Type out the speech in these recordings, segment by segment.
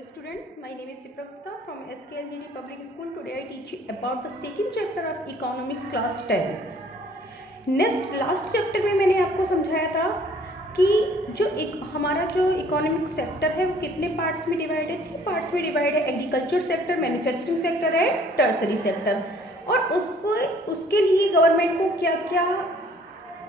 Hello students, my name is Chitra Gupta from SKLGD Public School. Today I teach you about the second chapter of Economics class 10th. Last chapter में मैंने आपको समझाया था कि हमारा जो economic sector है वो कितने पार्ट्स में डिवाइड है। 3 पार्ट्स में डिवाइड है, एग्रीकल्चर सेक्टर, मैन्युफैक्चरिंग सेक्टर है, टर्सरी सेक्टर। और उसके लिए गवर्नमेंट को क्या क्या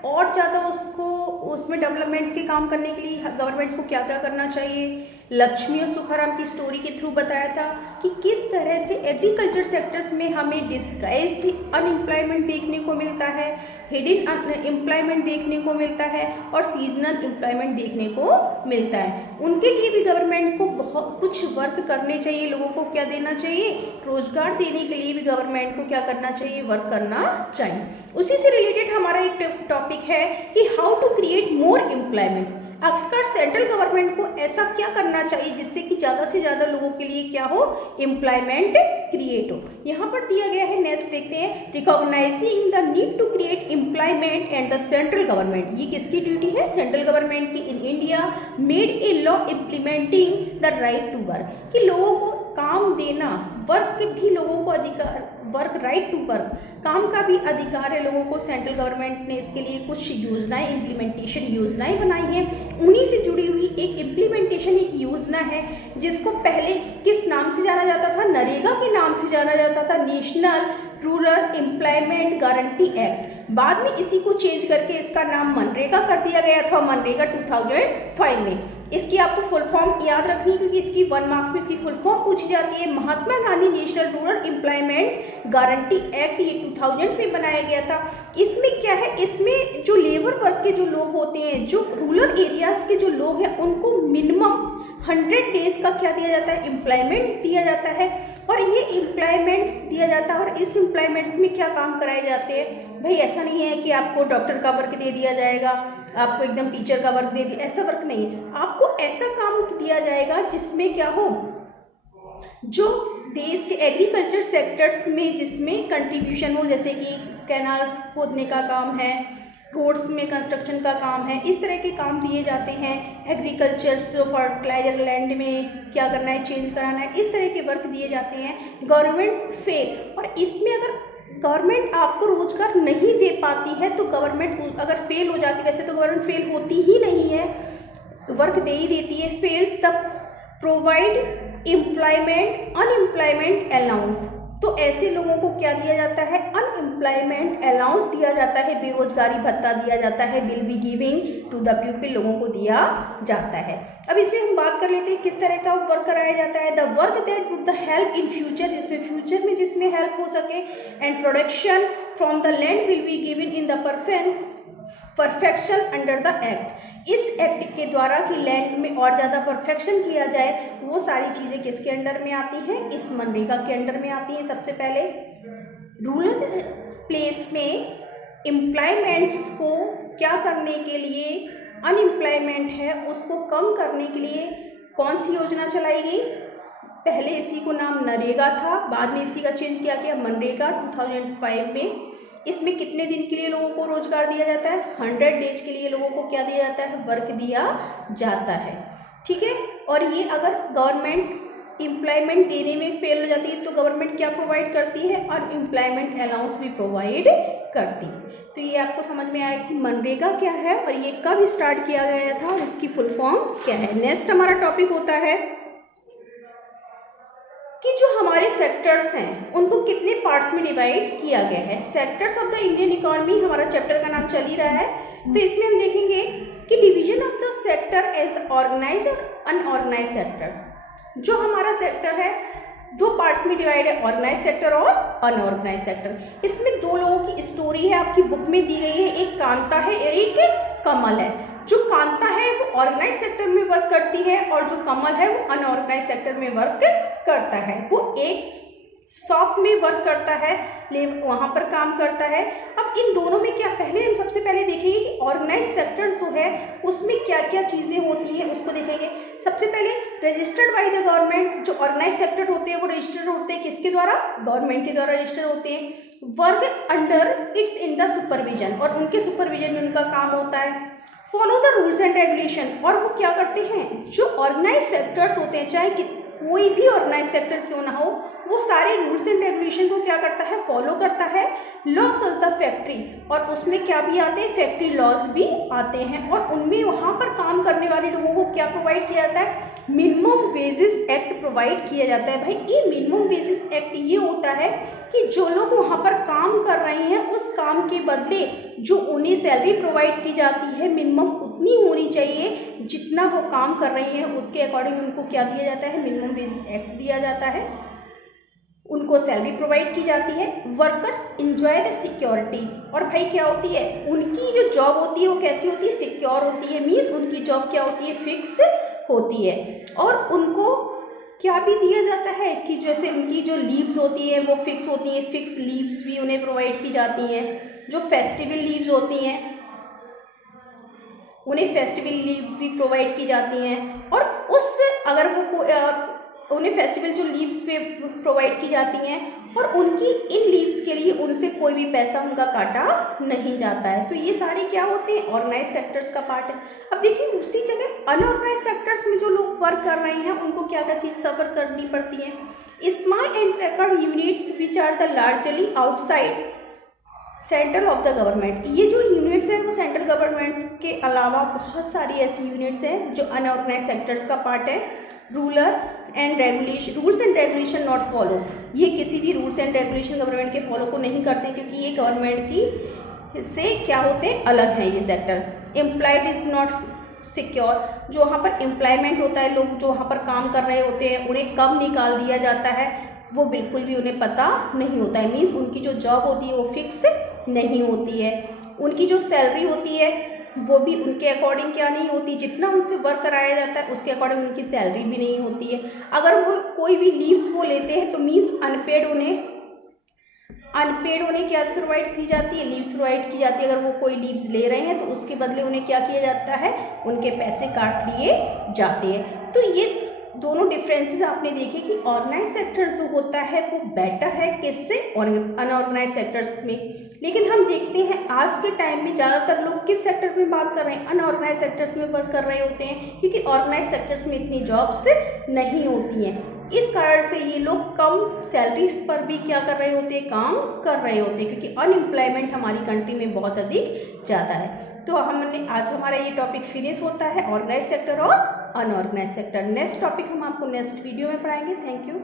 और ज़्यादा उसमें डेवलपमेंट्स के काम करने के लिए गवर्नमेंट्स को क्या क्या करना चाहिए। लक्ष्मी और सुखाराम की स्टोरी के थ्रू बताया था कि किस तरह से एग्रीकल्चर सेक्टर्स में हमें डिस्गाइज्ड अनएम्प्लॉयमेंट देखने को मिलता है, हिडन एम्प्लॉयमेंट देखने को मिलता है और सीजनल एम्प्लॉयमेंट देखने को मिलता है। उनके लिए भी गवर्नमेंट को बहुत कुछ वर्क करने चाहिए। लोगों को क्या देना चाहिए, रोजगार देने के लिए भी गवर्नमेंट को क्या करना चाहिए, वर्क करना चाहिए। उसी से रिलेटेड हमारा एक टॉपिक है कि how to create more employment. आखिरकार सेंट्रल गवर्नमेंट को ऐसा क्या करना चाहिए जिससे कि ज़्यादा से ज़्यादा लोगों के लिए क्या हो, एम्प्लॉयमेंट क्रिएट हो। यहाँ पर दिया गया है, नेक्स्ट देखते हैं, recognising the need to create employment and the central government. ये किसकी ड्यूटी है, सेंट्रल गवर्नमेंट की। In India made a law implementing the right to work, कि लोगों को काम देना, वर्क भी लोगों को अधिकार, वर्क राइट टू वर्क, काम का भी अधिकार है लोगों को। सेंट्रल गवर्नमेंट ने इसके लिए कुछ योजनाएं, इम्प्लीमेंटेशन योजनाएं बनाई हैं। उन्हीं से जुड़ी हुई एक इम्प्लीमेंटेशन एक योजना है जिसको पहले किस नाम से जाना जाता था, नरेगा के नाम से जाना जाता था, national Rural Employment Guarantee act. बाद में इसी को चेंज करके इसका नाम मनरेगा कर दिया गया था, मनरेगा 2005 में। इसकी आपको फुल फॉर्म याद रखनी है क्योंकि इसकी 1 मार्क्स में इसकी फुल फॉर्म पूछी जाती है। Mahatma Gandhi National Rural Employment Guarantee Act, ये 2000 में बनाया गया था। इसमें क्या है, इसमें जो लेबर वर्क के जो लोग होते हैं, जो रूरल एरियाज के जो लोग हैं, उनको मिनिमम 100 डेज का क्या दिया जाता है, एम्प्लॉयमेंट दिया जाता है। और ये एम्प्लॉयमेंट दिया जाता है और इस एम्प्लॉयमेंट में क्या काम कराए जाते हैं। भाई ऐसा नहीं है कि आपको डॉक्टर का वर्क दे दिया जाएगा, आपको एकदम टीचर का वर्क दे दिया, ऐसा वर्क नहीं है। आपको ऐसा काम दिया जाएगा जिसमें क्या हो, जो देश के एग्रीकल्चर सेक्टर्स में जिसमें कंट्रीब्यूशन हो, जैसे कि कैनाल्स खोदने का काम है, रोड्स में कंस्ट्रक्शन का काम है, इस तरह के काम दिए जाते हैं। एग्रीकल्चर जो फर्टिलाइजर लैंड में क्या करना है, चेंज कराना है, इस तरह के वर्क दिए जाते हैं। गवर्नमेंट फेल, और इसमें अगर गवर्नमेंट आपको रोजगार नहीं दे पाती है तो गवर्नमेंट अगर फेल हो जाती है, वैसे तो गवर्नमेंट फेल होती ही नहीं है, वर्क दे ही देती है। फेल्स तब प्रोवाइड एम्प्लॉयमेंट अनएम्प्लॉयमेंट अलाउंस, तो ऐसे लोगों को क्या दिया जाता है, अनएम्प्लॉयमेंट अलाउंस दिया जाता है, बेरोजगारी भत्ता दिया जाता है, will be giving to the people, लोगों को दिया जाता है। अब इसमें हम बात कर लेते हैं किस तरह का वर्क कराया जाता है। The work that would the help in future, जिसमें फ्यूचर में जिसमें हेल्प हो सके। And production from the land will be given in the perfection under the act. इस एक्ट के द्वारा कि लैंड में और ज़्यादा परफेक्शन किया जाए, वो सारी चीज़ें किसके अंडर में आती हैं, इस मनरेगा के अंडर में आती हैं। सबसे पहले रूरल प्लेस में एम्प्लॉयमेंट्स को क्या करने के लिए, अनएम्प्लॉयमेंट है उसको कम करने के लिए कौन सी योजना चलाई गई। पहले इसी को नाम नरेगा था, बाद में इसी का चेंज किया गया मनरेगा 2005 में। इसमें कितने दिन के लिए लोगों को रोजगार दिया जाता है, 100 डेज के लिए लोगों को क्या दिया जाता है, वर्क दिया जाता है। ठीक है, और ये अगर गवर्नमेंट एम्प्लॉयमेंट देने में फेल हो जाती है तो गवर्नमेंट क्या प्रोवाइड करती है, अनएम्प्लॉयमेंट अलाउंस भी प्रोवाइड करती है। तो ये आपको समझ में आया कि मनरेगा क्या है और ये कब स्टार्ट किया गया था और इसकी फुल फॉर्म क्या है। नेक्स्ट हमारा टॉपिक होता है कि जो हमारे सेक्टर्स हैं उनको कितने पार्ट्स में डिवाइड किया गया है। Sectors of the Indian economy हमारा चैप्टर का नाम चल ही रहा है, तो इसमें हम देखेंगे कि division of the sector as the organised और अनऑर्गेनाइज्ड सेक्टर। जो हमारा सेक्टर है 2 पार्ट्स में डिवाइड है, ऑर्गेनाइज सेक्टर और अनऑर्गेनाइज सेक्टर। इसमें 2 लोगों की स्टोरी है, आपकी बुक में दी गई है, एक कांता है, एक कमल है। जो कांता है वो ऑर्गेनाइज सेक्टर में वर्क करती है और जो कमल है वो अनऑर्गेनाइज सेक्टर में वर्क करता है। वो एक शॉप में वर्क करता है, वहाँ पर काम करता है। अब इन दोनों में क्या, पहले हम सबसे पहले देखेंगे कि ऑर्गेनाइज सेक्टर जो है उसमें क्या क्या चीज़ें होती हैं उसको देखेंगे। सबसे पहले रजिस्टर्ड बाय द गवर्नमेंट, जो ऑर्गेनाइज सेक्टर होते हैं वो रजिस्टर्ड होते हैं किसके द्वारा, गवर्नमेंट के द्वारा रजिस्टर्ड होते हैं। Work under it's in the supervision, और उनके सुपरविजन में उनका काम होता है। Follow the rules and regulation, और वो क्या करते हैं, जो ऑर्गेनाइज सेक्टर्स होते हैं, चाहे कोई भी ऑर्गेनाइज सेक्टर क्यों ना हो, वो सारे रूल्स एंड रेगुलेशन को क्या करता है, फॉलो करता है। लॉस ऑफ द फैक्ट्री, और उसमें क्या भी आते हैं, फैक्ट्री लॉज भी आते हैं, और उनमें वहाँ पर काम करने वाले लोगों को क्या प्रोवाइड किया जाता है, मिनिमम वेजेस एक्ट प्रोवाइड किया जाता है। भाई ये मिनिमम वेजेस एक्ट ये होता है कि जो लोग वहाँ पर काम कर रहे हैं उस काम के बदले जो उन्हें सैलरी प्रोवाइड की जाती है मिनिमम उतनी होनी चाहिए जितना वो काम कर रहे हैं, उसके अकॉर्डिंग उनको क्या दिया जाता है, मिनिमम वेजेस एक्ट दिया जाता है, उनको सैलरी प्रोवाइड की जाती है। वर्कर्स इंजॉय द सिक्योरिटी, और भाई क्या होती है, उनकी जो जॉब होती है वो कैसी होती है, सिक्योर होती है। मीन्स उनकी जॉब क्या होती है, फिक्स होती है। और उनको क्या भी दिया जाता है कि जैसे उनकी जो लीव्स होती है वो फिक्स होती हैं, फिक्स लीव्स भी उन्हें प्रोवाइड की जाती हैं। जो फेस्टिवल लीव्स होती हैं उन्हें फेस्टिवल लीव भी प्रोवाइड की जाती हैं। और उस अगर वो उन्हें फेस्टिवल जो लीव्स पे प्रोवाइड की जाती हैं और उनकी इन लीव्स के लिए उनसे कोई भी पैसा उनका काटा नहीं जाता है। तो ये सारे क्या होते हैं, ऑर्गेनाइज सेक्टर्स का पार्ट है। अब देखिए उसी जगह अनऑर्गेनाइज सेक्टर्स में जो लोग वर्क कर रहे हैं उनको क्या क्या चीज़ सफ़र करनी पड़ती है। Small and second units which are the largely outside centre of the government, ये जो यूनिट्स हैं वो सेंट्रल गवर्नमेंट के अलावा बहुत सारी ऐसी यूनिट्स हैं जो अनऑर्गेनाइज सेक्टर्स का पार्ट है। Rules and regulation not follow, ये किसी भी रूल्स एंड रेगुलेशन गवर्नमेंट के फॉलो को नहीं करते क्योंकि ये गवर्नमेंट की से क्या होते हैं, अलग है ये sector. Employed is not secure, जो वहाँ पर एम्प्लॉयमेंट होता है, लोग जो वहाँ पर काम कर रहे होते हैं उन्हें कब निकाल दिया जाता है वो बिल्कुल भी उन्हें पता नहीं होता है। मीन्स उनकी जो जॉब होती है वो फिक्स नहीं होती है। उनकी जो सैलरी होती है वो भी उनके अकॉर्डिंग क्या नहीं होती, जितना उनसे वर्क कराया जाता है उसके अकॉर्डिंग उनकी सैलरी भी नहीं होती है। अगर वो कोई भी लीव्स वो लेते हैं तो मीन्स अनपेड उन्हें क्या प्रोवाइड की जाती है, लीव्स प्रोवाइड की जाती है। अगर वो कोई लीव्स ले रहे हैं तो उसके बदले उन्हें क्या किया जाता है, उनके पैसे काट लिए जाते हैं। तो ये दोनों डिफरेंसेस आपने देखे कि ऑर्गेनाइज सेक्टर जो होता है वो बेटर है किससे, अनऑर्गेनाइज सेक्टर्स में। लेकिन हम देखते हैं आज के टाइम में ज़्यादातर लोग किस सेक्टर में बात कर रहे हैं, अनऑर्गेनाइज सेक्टर्स में वर्क कर रहे होते हैं क्योंकि ऑर्गेनाइज सेक्टर्स में इतनी जॉब्स नहीं होती हैं। इस कारण से ये लोग कम सैलरीज पर भी क्या कर रहे होते हैं, काम कर रहे होते हैं क्योंकि अनएम्प्लॉयमेंट हमारी कंट्री में बहुत अधिक ज़्यादा है। तो हमने आज हमारा ये टॉपिक फिनिश होता है, ऑर्गेनाइज सेक्टर और अनऑर्गेनाइज सेक्टर। नेक्स्ट टॉपिक हम आपको नेक्स्ट वीडियो में पढ़ाएंगे। Thank you.